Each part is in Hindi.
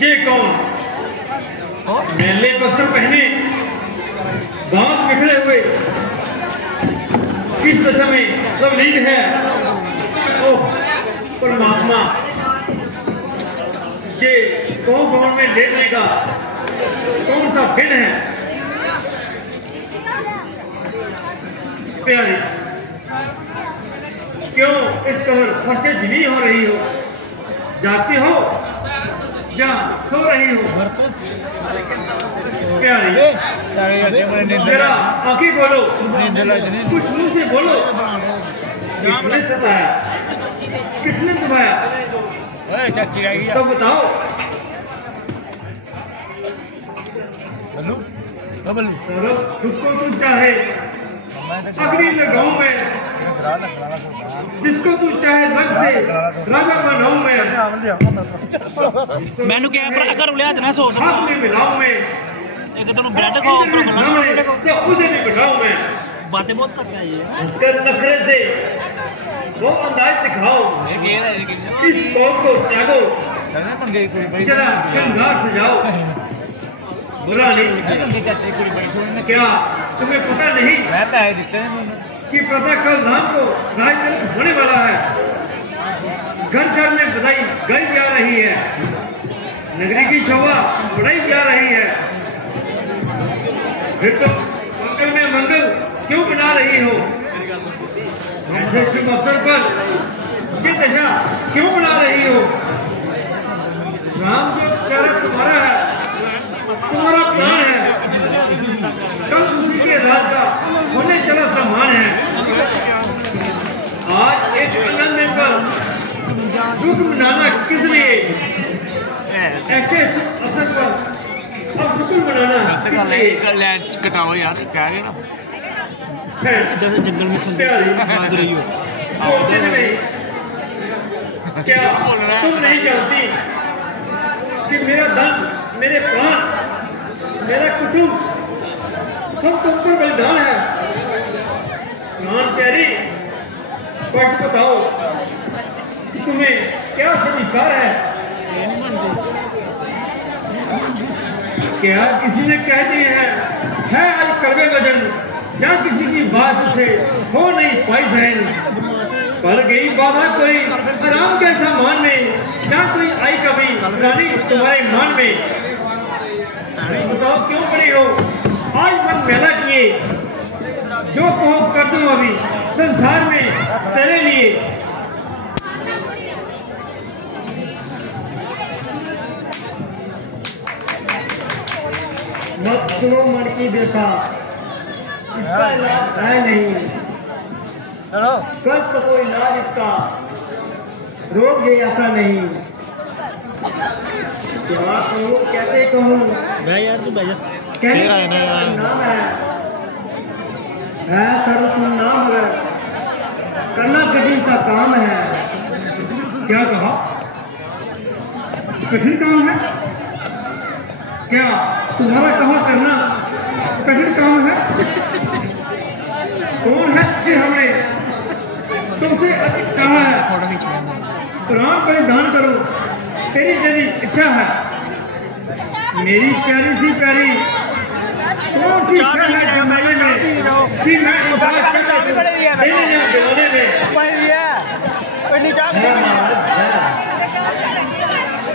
ये कौन मेले वस्त्र पहने बांध बिखरे हुए किस दशा में सब लीन है। ओह परमात्मा, ये कौन में लेटने का कौन सा दिन है। प्यारी, क्यों इस कदर खर्चे जिनी हो रही हो? जाती हो या सो रही हो? प्यारी जरा आंखें खोलो, कुछ मुंह से बोलो। किसने सताया, किसने दबाया तो बताओ। खुद को तू चाहे अग्नि लगाऊं मैं, जिसको तू चाहे रंग से राजा बनाऊं मैं। मैंने क्या अगर उलिया देना सो हाथ में मिलाऊं मैं, एक तो ब्रेड को उसे भी बिठाऊं मैं। बातें बहुत करता है ये। उसके नखरे से वो अंदाज सिखाओ, इस कौम को त्यागो, जरा श्रृंगार सजाओ। बुरा नहीं, क्या तुम्हें पता नहीं कि पता कल रात को राजतंत्र होने वाला है। घर घर में बधाई गाई जा रही है, नगरी की शोभा बढ़ाई जा रही है। फिर तो मंगल में मंगल क्यों बना रही हो? ऐसे शुभ अवसर पर ये दशा क्यों बना रही हो? राम जो प्यारा तुम्हारा है, तुम्हारा प्राण है, कल उसी के राज का होने चला सम्मान है। आज एक आनंद पर दुख मनाना किस लिए? ऐसे अवसर पर अब शुक्र मनाना किस लिए? कटाओ यार, क्या है ना जैसे जंगल में भाग रही हो। क्या तुम नहीं जानती कि मेरा धन, मेरे प्राण, मेरा कुटुंब सब तुम पर बलिदान है। प्राण प्यारी, स्पष्ट बताओ कि तुम्हें क्या स्वीकार है? क्या किसी ने कह दी है आज कड़वे वजन, या किसी की बात उसे हो नहीं पाई सहन। पर गई बाधा कोई आराम के सामान में, या कोई आई कभी रानी तुम्हारे मान में। बताओ क्यों पड़ी हो आज मन मेला किए? जो कहो कर दूं अभी संसार में तेरे लिए। मत सुनो मन की व्यथा, इसका इलाज है नहीं। कर सको इलाज इसका, रोग ये ऐसा नहीं। क्या कहूँ, कैसे कहूँ? यार तू बैठ नाम है सर्वसुन नाम, मगर करना कठिन सा काम है। क्या कहा? कठिन काम है? क्या तुम्हारा कहा करना कठिन काम है? कौन है जिसे हमने तुमसे अधिक कहा है? प्राण बलिदान करो, तेरी यदि इच्छा है। मेरी प्यारी सी प्यारी कौन सी इच्छा है जमाने में कि मैं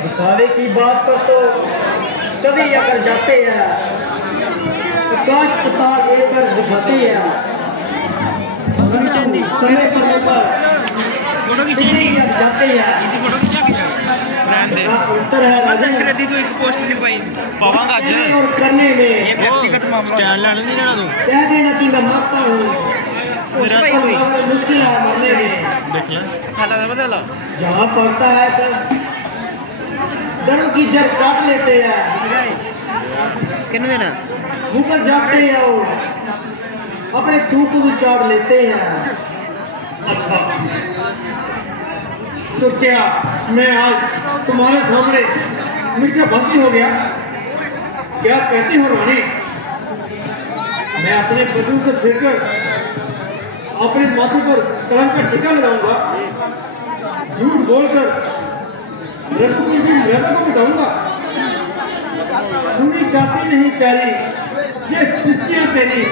दिखावे की बात पर तो कभी अगर जाते हैं, प्रकाश पता लेकर दिखाते हैं। समय करने पर फोटो की जाते हैं। फोटो खींचा उत्तर है दशरथी तो एक पोस्ट नहीं पाई पावांगा आज और करने में ये व्यक्तिगत मामला स्टैंड लेना नहीं लेना। तो कह देना कि मैं मरता हूँ, मुश्किल है मरने में। देख ले खाला बदला जहाँ पड़ता है धर्म की जड़ काट लेते हैं, किन देना मुकर जाते हैं और अपने थूक को भी चाट लेते हैं। अच्छा तो क्या मैं आज तुम्हारे सामने मीठा भाषी हो गया? क्या कहती हो रानी? मैं अपने बदू से फिरकर अपने माथे पर कलम का टीका लगाऊंगा, झूठ बोलकर रघुकुल की मर्यादा को मिटाऊंगा। प्यारी ये सिस्कियां तेरी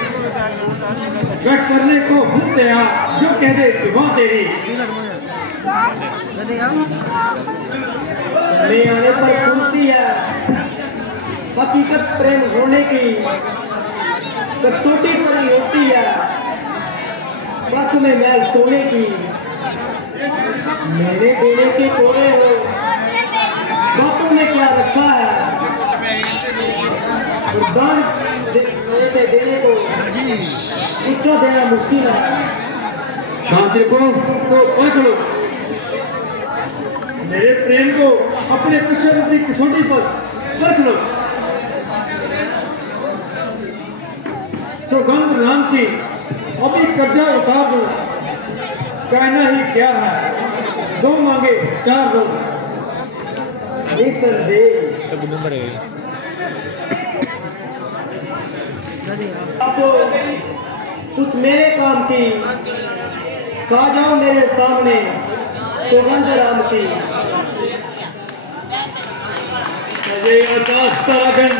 मैं करने को हूँ तेरा जो कह दे जुबां तेरी मैं आने पर खुलती है हकीकत प्रेम होने की कसौटी पर ही होती है बस में महल सोने की मेरे देने के तोड़े हो बातों में क्या रखा है दान देने को उसका देना मुश्किल है शांति को परख लो मेरे प्रेम को अपने पीछे की कसौटी पर परख लो सौगंध राम की अभी कर्जा उतार दो कहना ही क्या है दो मांगे चार दो आपको कुछ मेरे काम की खा जाओ मेरे सामने सौगंध राम की आकाश तारागण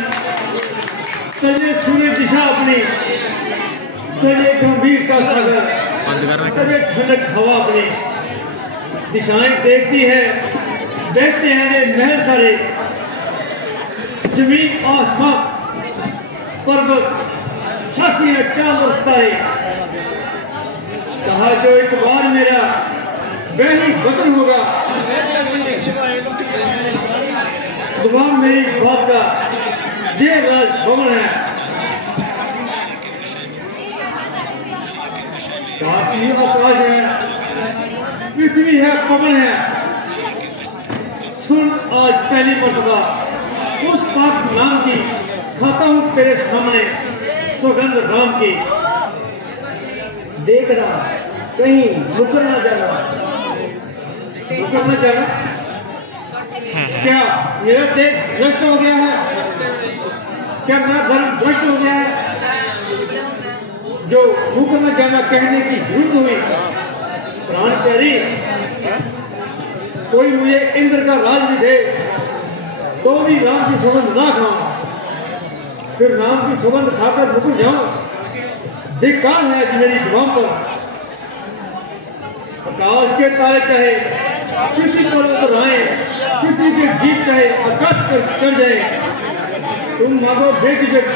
तजे सूर्य दिशा अपनी तजे गंभीर का सागर तजे ठंडक हवा अपनी दिशाएं देखती है देखते हैं ये महल सारे जमीन आसमान पर्वत साक्षी है चांद और सितारे कहा जो इस बार मेरा वही वचन होगा जुबान मेरी बात का ये राज भवन है आकाश है पृथ्वी है पवन है सुन आज पहली मर्तबा उस पाक नाम की खाता हूँ तेरे सामने सौगंध राम की देखना कहीं मुकर ना जाना क्या मेरा देश भ्रष्ट हो गया है क्या मेरा धर्म भ्रष्ट हो गया है जो मुकर न जाना कहने की जरूरत हुई प्राण प्यारी कोई मुझे इंद्र का राज भी दे तो भी राम की सुगंध ना खाऊं फिर राम की सुगंध खाकर मुकर जाऊं धिक्कार है मेरी जुबान पर आकाश के तारे चाहे किसी पर उतर आए किसी के जीत चाहे आकाश पर चढ़ जाए तुम मांगो बेझिझक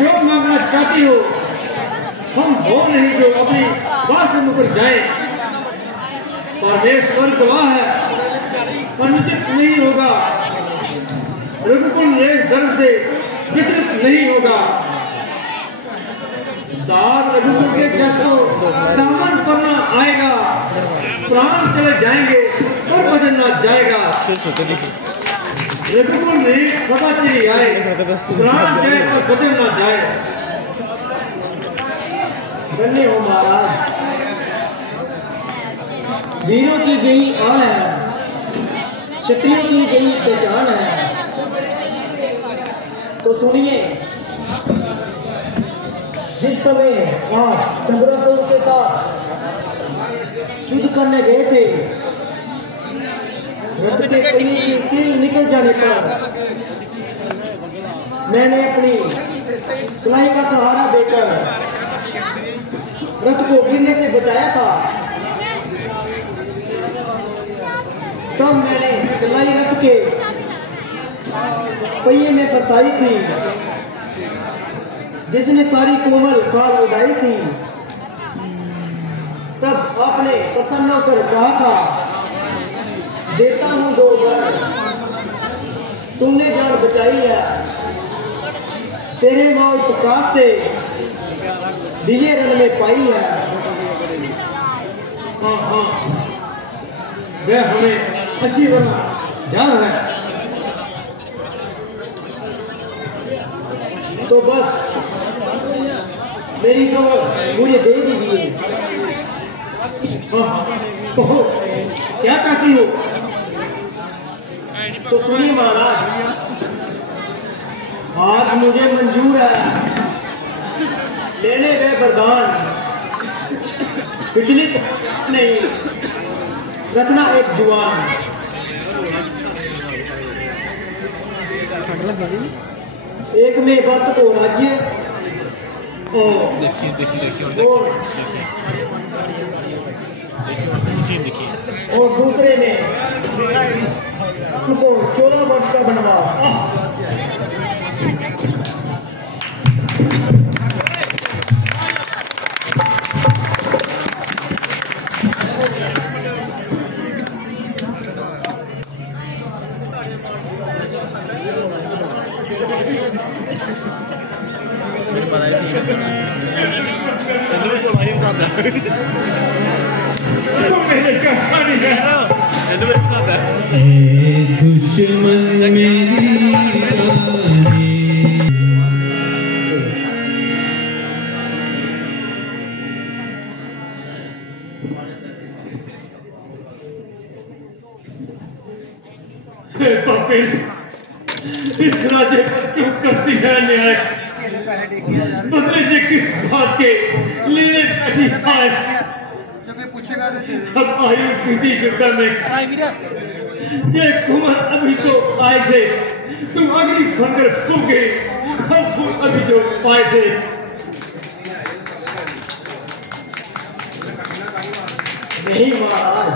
जो मांगना चाहती हो हम वो नहीं जो अपनी बात से मुकर जाए परमेश्वर गवाह है अनुचित नहीं होगा रघुकुल रेस धर्म से विचलित नहीं होगा दास रघुकुल के जैसो दामन करना आएगा प्राण चले जाएंगे और वचन ना जाएगा रघुकुल रेस सदा चली आए प्राण जाए और वचन ना जाए धन्य हो महाराज वीरों की यही आन है क्षत्रियों की यही पहचान है तो सुनिए जिस समय आप चंद्रसूर के साथ युद्ध करने गए थे रथ के पहिए की कील निकल जाने पर मैंने अपनी कलाई का सहारा देकर रथ को गिरने से बचाया था तब मैंने कलाई रथ के पहिए में फंसाई थी जिसने सारी कोमल खाल उड़ाई थी तब आपने प्रसन्न होकर कहा था देता हूं 2 वर तुमने जान बचाई है तेरे मौत प्रकाश से विजय रण में पाई है हाँ हाँ वह हमें 80 वर्ष जान है तो बस मेरी तो मुझे दे दीजिए तो क्या चाहती हो तो सुनिए महाराज आज मुझे मंजूर है लेने गए वरदान विचलित नहीं रखना एक जुआन एक में वक्त को राज्य और दूसरे में उनको 14 वर्ष का वनवास। दुश्मन मेरी पापी इस राज्य पर क्यों करती है न्याय? बदले ये किस बात के लिए ऐसी हाय? सब आयु बीती गिरता में ये कुमार अभी तो आए थे, तुम अगली फंकर फूके हम फूल अभी जो पाए थे। नहीं महाराज,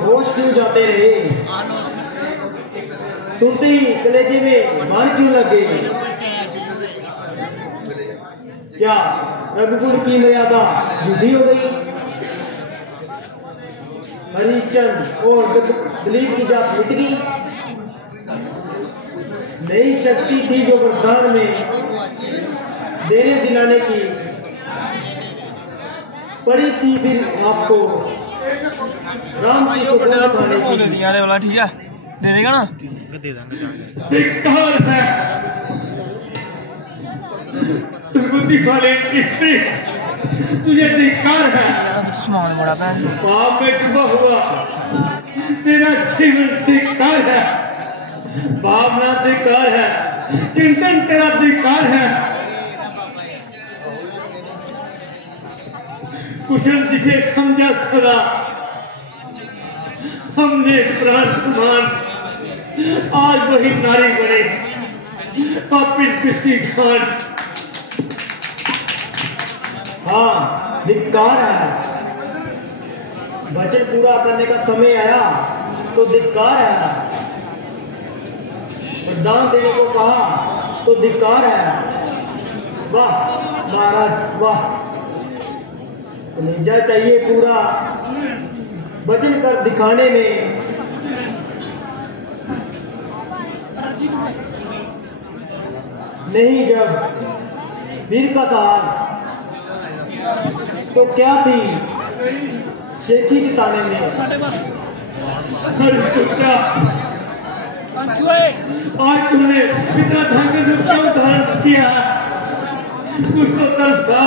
होश क्यों जाते रहे? सुनते ही कलेजे में मान क्यों लगे? क्या रघुकुल की मर्यादा युद्धी हो गई? हरिश्चंद्र और दिलीप की जात मिट गई? नई शक्ति थी जो वरदान में देने दिलाने की पड़ी थी, फिर आपको राम की सुगंध खाने की। वाला ठीक है, दे देगा ना? धिक्कार है दुर्बुद्धि वाले स्त्री, तुझे धिक्कार है। सामान बड़ा पैन पाप में डूबा हुआ तेरा जीवन धिक्कार है। भावना धिक्कार है, चिंतन तेरा धिक्कार है। कुशल जिसे समझा सदा हमने प्राण समान, आज वही नारी बने पापिन किसकी खान। हाँ, धिक्कार है। वचन पूरा करने का समय आया तो धिक्कार है। वरदान देने को कहा तो धिक्कार है। वाह महाराज वाह, कलेजा चाहिए पूरा वचन कर दिखाने में। नहीं जब वीर का साहस तो क्या थी शेखी जिताने में। आज तुमने इतना ढंग से क्यों धारण किया? कुछ तो तरस का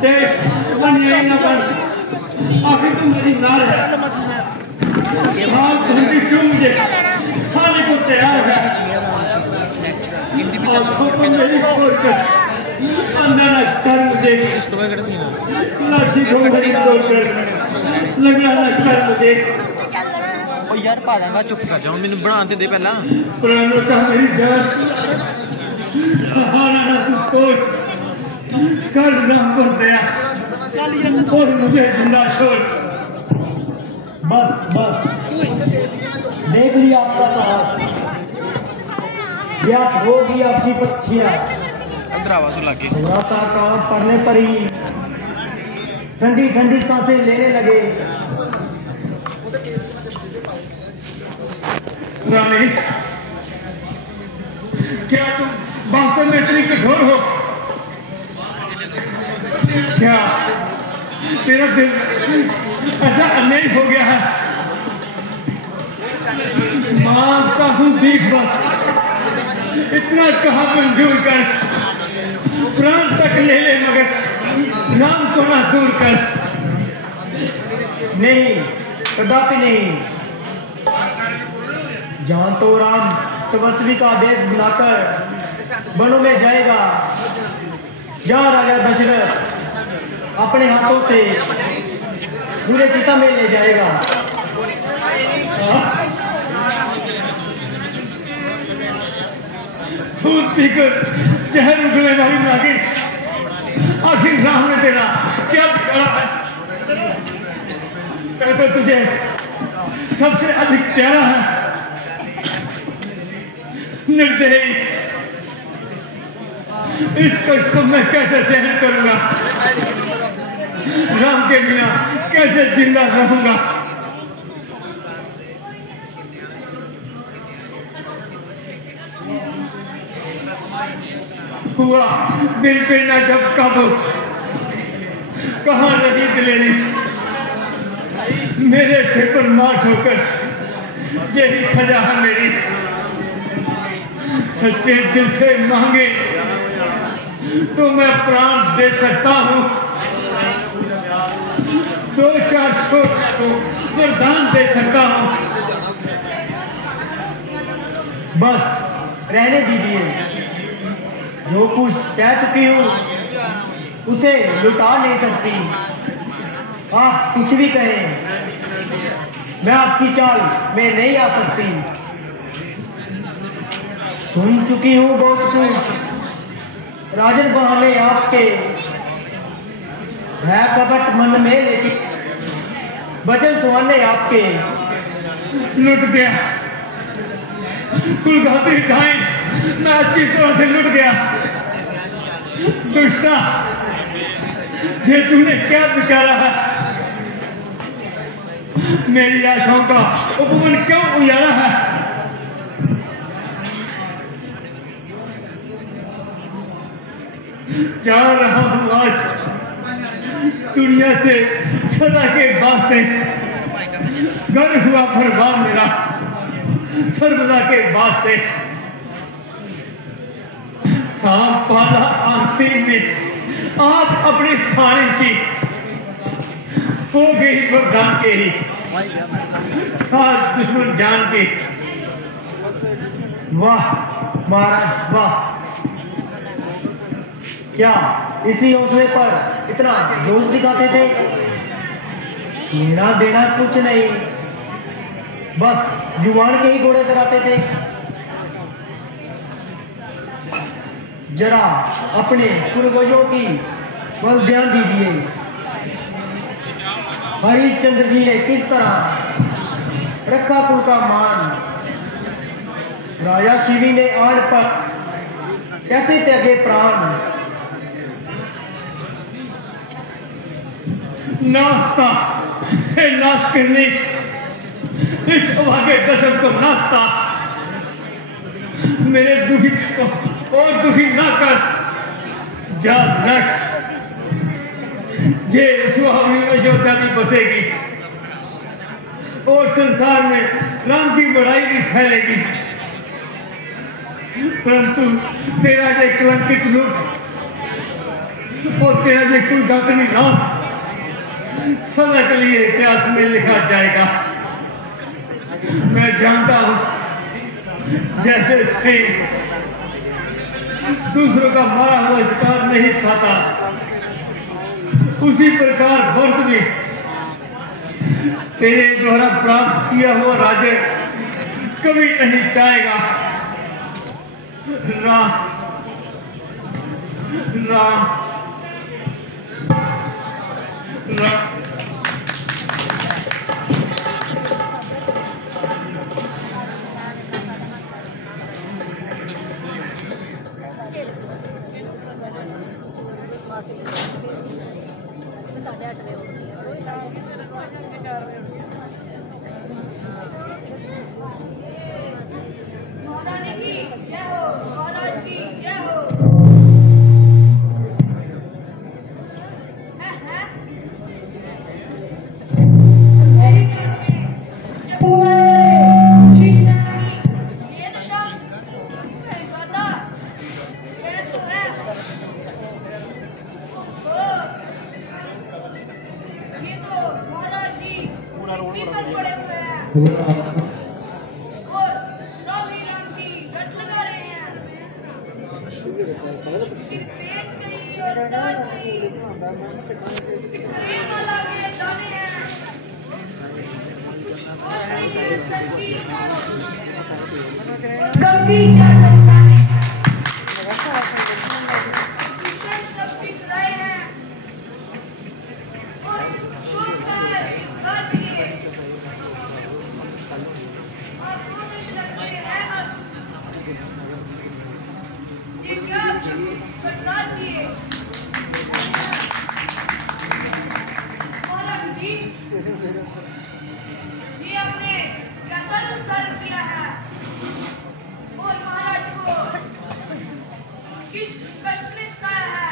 देख अन्यायी न बन, आखिर तुम मेरी नार है। हाँ तुम भी क्यों मुझे खाने को तैयार है? अंदर न कर मुझे लाठी को लगना न कर मुझे। ओ यार पा देंगा, चुप कर जाओ, मैंने बना दे पहला। प्राणों का मेरी जान सहारा न तू कोट कर राम पर दया और मुझे जिंदा छोड़। बस बस देख लिया आपका साहस, ज्ञात होगी आपकी पत्नियां। अंदर आवाज लगे थोड़ा सा काम करने पर ही ठंडी ठंडी सांसें लेने लगे। रानी, क्या तुम वास्तव में इतनी कठोर हो? क्या तेरा दिल ऐसा अन्याय हो गया है? मांगता हूँ भीख मत, इतना कहा मंजूर कर, प्राण तक ले ले मगर राम को ना दूर कर। नहीं, कदापि नहीं। जहां तो राम तपस्वी का आदेश बुलाकर वनों में जाएगा, जहां राजा दशरथ अपने हाथों से पूरे चिता में ले जाएगा। पीकर जहर उगलने वाली नागिन, आखिर सामने तेरा क्या बिगड़ा है? मैं तो तुझे सबसे अधिक प्यारा है। निर्दयी, इस कष्ट को मैं कैसे सहन करूंगा? राम के बिना कैसे जिंदा रहूंगा? हुआ दिल पे ना जब काबू, कहाँ रही दिलेरी, मेरे सिर पर मार ठोकर यही सजा है मेरी। सच्चे दिल से मांगे तो मैं प्राण दे सकता हूँ, 2-4 शोक को वरदान दे सकता हूँ। बस रहने दीजिए, जो कुछ कह चुकी हूँ उसे लुटा नहीं सकती। आप कुछ भी कहें, मैं आपकी चाल में नहीं आ सकती। सुन चुकी हूँ बहुत कुछ, राजन बहाने आपके है कपट मन में, लेकिन वचन सुहाने आपके। लुट गया कुलघाती ढाई, मैं अच्छी तरह से लुट गया। दुष्टा, ये तूने क्या बिचारा है? मेरी आशाओं का उपवन क्यों उजाला है? जा रहा हूं आज दुनिया से सदा के वास्ते, घर हुआ बर्बाद मेरा सर्वदा के वास्ते। सांप पाला आस्तीन में आप अपनी खाने की, हो गई वरदान के ही साथ दुश्मन जान के। वाह महाराज वाह, क्या इसी हौसले पर इतना जोश दिखाते थे? लेना देना कुछ नहीं, बस जुबान के ही घोड़े कराते थे। जरा अपने पूर्वजों की बल ध्यान दीजिए। हरिश्चंद्र जी ने किस तरह रखा कुल का मान, राजा शिवी ने आड़ पर कैसे त्यागे प्राण। नाश्ता है नाश करने इस अभागे दशम को नाश्ता, मेरे दुखी को और दुखी ना कर। जा रख, ये सुहावनी अयोध्या भी बसेगी और संसार में राम की बड़ाई भी फैलेगी। परंतु तेरा जो कलंकित रूप और तेरा जो कुलघातनी नाम सदा के लिए इतिहास में लिखा जाएगा। मैं जानता हूं, जैसे सिंह दूसरों का मारा हुआ शिकार नहीं खाता, उसी प्रकार भरत भी तेरे द्वारा प्राप्त किया हुआ राज्य कभी नहीं चाहेगा। राम राम राम। गंभीर ये आपने कैसा रुजगार किया है और महाराज को किस कष्ट में सताया है?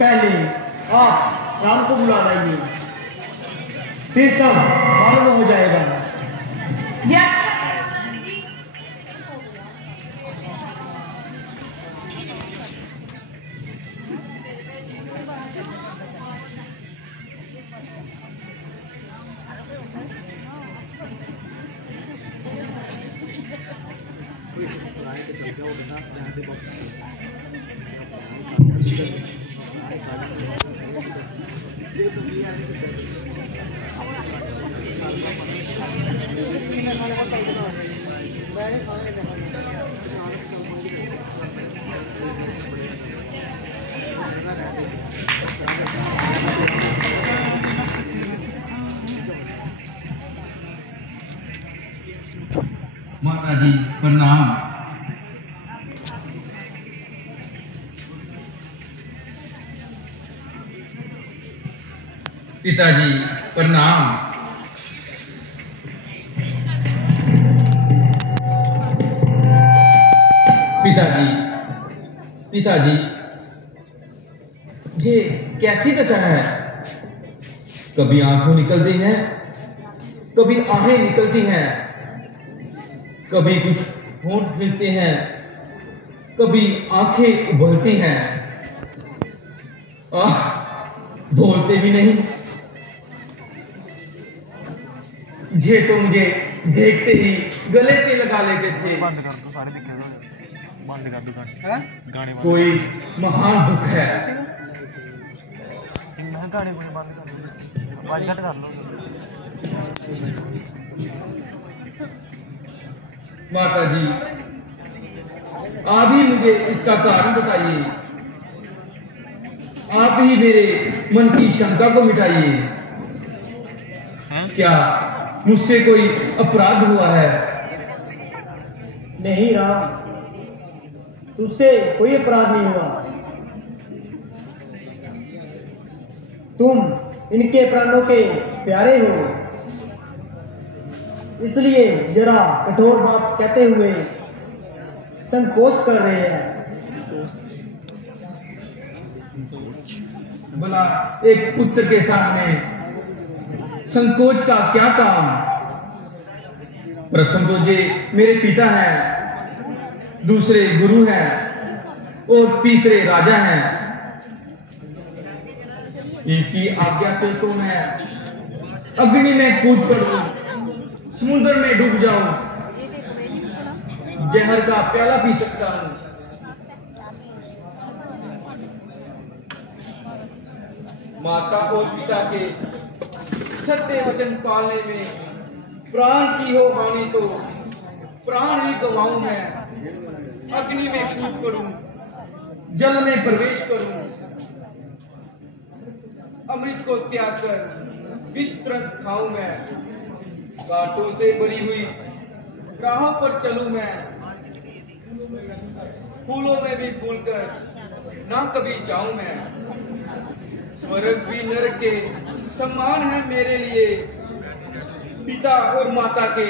पहले आप राम को बुला लाइए, फिर सब मालूम हो जाएगा। जैसे माता जी प्रणाम। पिताजी प्रणाम। पिताजी पिताजी ये कैसी दशा है? कभी आंसू निकलते हैं, कभी आहें निकलती हैं, कभी कुछ होंठ हिलते हैं, कभी आंखें उबलती हैं, बोलते भी नहीं। जे तो मुझे देखते ही गले से लगा लेते थे। बंद कर दो, सारे दिखे बंद कर दो गाने कोई महान दुख है। गाने को बंद कर दो, आवाज घट कर लो। माता जी आप ही मुझे इसका कारण बताइए, आप ही मेरे मन की शंका को मिटाइए। क्या मुझसे कोई अपराध हुआ है? नहीं राम, तुझसे कोई अपराध नहीं हुआ। तुम इनके प्राणों के प्यारे हो, इसलिए जरा कठोर बात कहते हुए संकोच कर रहे हैं। भला एक पुत्र के सामने संकोच का क्या काम? प्रथम तो जे मेरे पिता हैं, दूसरे गुरु हैं और तीसरे राजा हैं। इनकी आज्ञा से तो मैं अग्नि में कूद पड़ूं, समुद्र में डूब जाऊं, जहर का प्याला पी सकता हूं। माता और पिता के सत्य वचन पालने में प्राण की हो हानि तो प्राण ही गवाऊं मैं। अग्नि में कूद पड़ूं, जल में प्रवेश करूं, अमृत को त्याग कर विष तुरंत खाऊं मैं। कांटों से भरी हुई राहों पर चलूं मैं, फूलों में भी फूल कर ना कभी जाऊं मैं। स्वर्ग भी नरक के सम्मान है मेरे लिए, पिता और माता के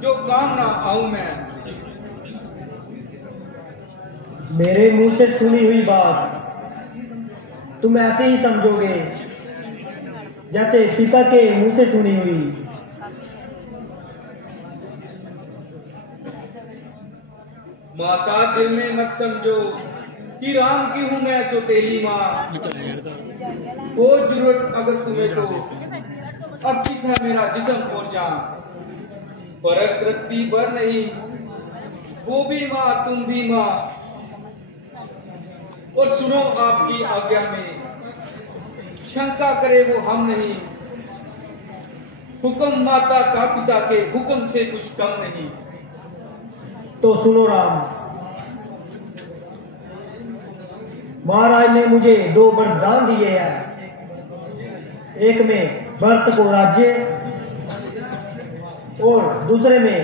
जो काम ना आऊं मैं। मेरे मुंह से सुनी हुई बात तुम ऐसे ही समझोगे जैसे पिता के मुंह से सुनी हुई। माता दिल में मत समझो कि राम की हूं मैं सौतेली माँ। वो जरूरत अगर तुम्हें तो अब कित है मेरा जिस्म और जान। फर्क रत्ती भर नहीं, वो भी माँ तुम भी माँ। और सुनो आपकी आज्ञा में, शंका करे वो हम नहीं। हुक्म माता का पिता के हुक्म से कुछ कम नहीं। तो सुनो राम, महाराज ने मुझे 2 वरदान दिए हैं। एक में भरत को राज्य और दूसरे में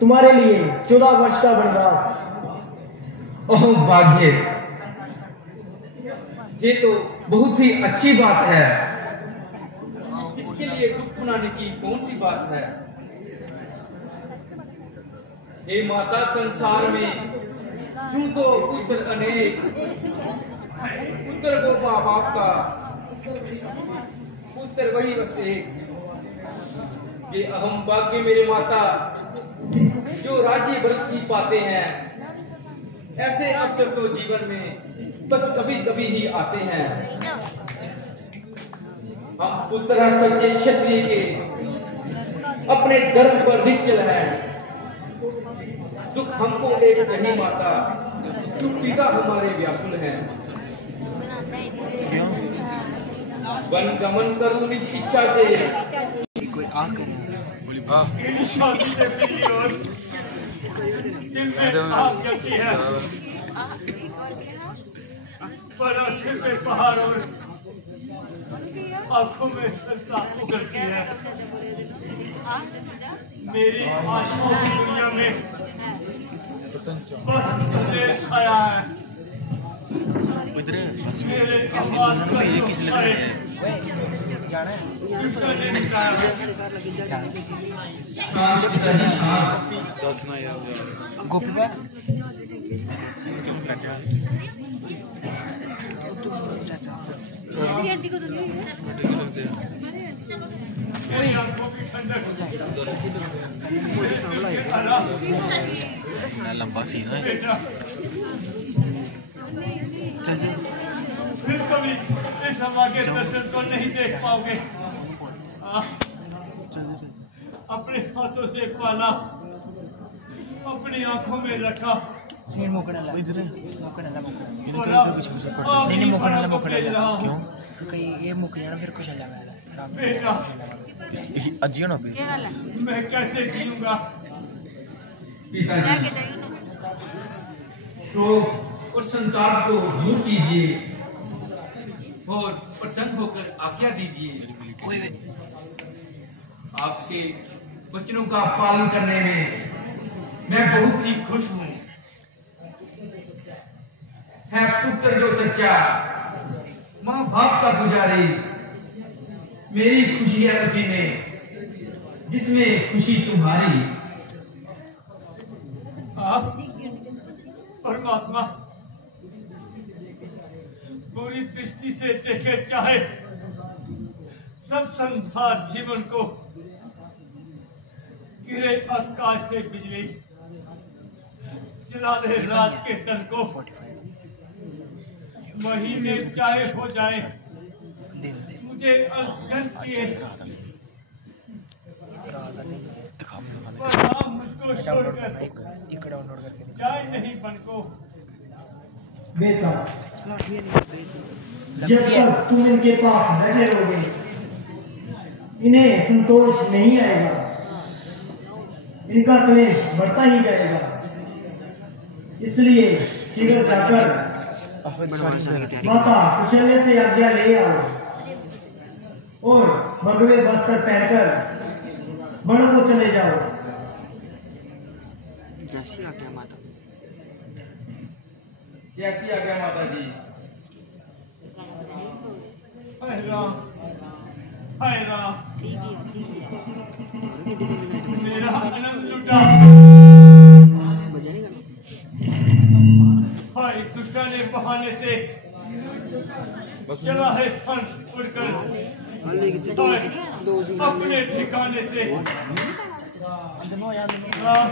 तुम्हारे लिए 14 वर्ष का वनवास। ओह भाग्य, ये तो बहुत ही अच्छी बात है। इसके लिए दुख मनाने की कौन सी बात है? हे माता, संसार में यूं तो पुत्र अनेक, पुत्र को माँ बाप का, पुत्र वही बस एक। ये अहम भाग्य मेरे माता, जो राज्य भरत ही पाते हैं। ऐसे अवसर तो जीवन में बस कभी कभी ही आते हैं। हम पुत्र सच्चे क्षत्रिय के अपने धर्म पर निश्चल हैं। दुख हमको एक जही माता, जो पिता हमारे व्याकुल हैं। वन गमन करूं निज इच्छा से, कोई आकर से मिली और दिल में आग जलती है। बड़ा सिर पे पहाड़ और आंखों में संताप उगलती है। मेरी आशाओं की दुनिया में बस अंधेर छाया है। मेरे आवाज का लंबा सीन है। फिर कभी इस हवा के दर्शन को नहीं देख पाओगे। अपने हाथों से पाला, अपनी आंखों में रखा, मैं कैसे जीऊंगा? पिताजी, शोक और संताप को दूर कीजिए और प्रसन्न होकर आज्ञा दीजिए। आपके वचनों का पालन करने में मैं बहुत ही खुश हूँ। है पुत्र जो सच्चा, माँ बाप का पुजारी। मेरी खुशी है उसी में जिसमें खुशी तुम्हारी। परमात्मा, पूरी दृष्टि से देखे चाहे सब संसार जीवन को, गिरे आकाश से बिजली, जला दे रात के तन को। महीने चाहे हो जाए मुझे अलगन किए, पर आप मुझको छोड़कर जाए नहीं बन को। बेटा, जब तक तुम इनके पास बैठे रहोगे इन्हें संतोष नहीं आएगा, इनका क्लेश बढ़ता ही जाएगा। इसलिए शीघ्र जाकर माता कुशल्य से आज्ञा ले आओ और भगवे वस्त्र पहनकर वन को चले जाओ। जैसी आज्ञा माता। जैसी आज्ञा माता जी। हाय राम, हाय राम, मेरा आनंद लुटा। हाय दुष्टा ने बहाने से चला है हंस उड़कर अपने ठिकाने से। राम, राम,